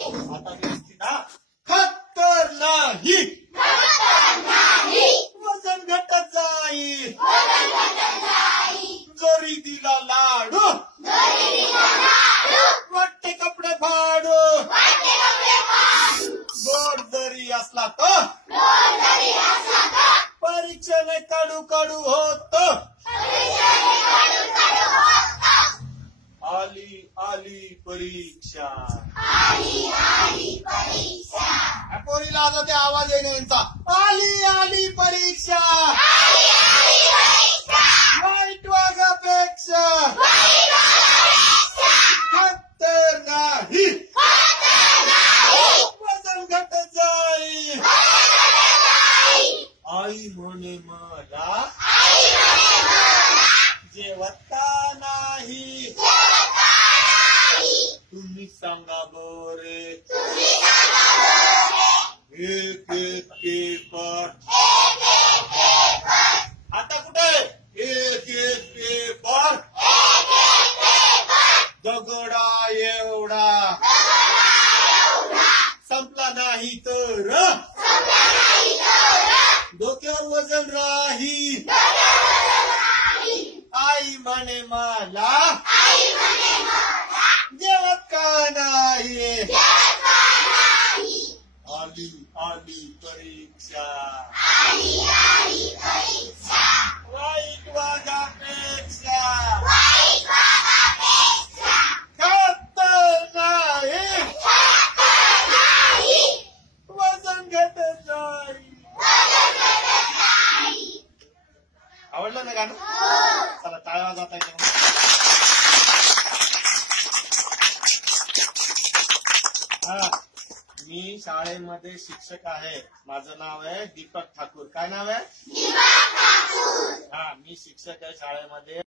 आता व्यवस्थित ना खतर नाही वजन घटत जाईल जरी दिला लाडू वाटते कपडे फाडू गोड जरी असला तो परीक्षेने काढू काढू होतो आली आली परीक्षा पोरीला आता ते आवाज आहे यांचा आली आली परीक्षा वाईट वागापेक्षा खतर नाही वजन घटत जाईल आई म्हणे मला जेवता नाही तुम्ही सांगा बोरे एक एक पेपर आता कुठे एक एक पेपर दगडा एवढा संपला नाही तर डोक्यावर वजन राही आई म्हणे मला जेवत का नाही आली आली परीक्षा वाईट वागापेक्षा खतर नाही वजन घटत जाईल आवडलं ना गाणं चला टाळ्या वाजवता येते हा मी शाळेमध्ये शिक्षक आहे माझं नाव आहे दीपक ठाकूर काय नाव आहे हा मी शिक्षक आहे शाळेमध्ये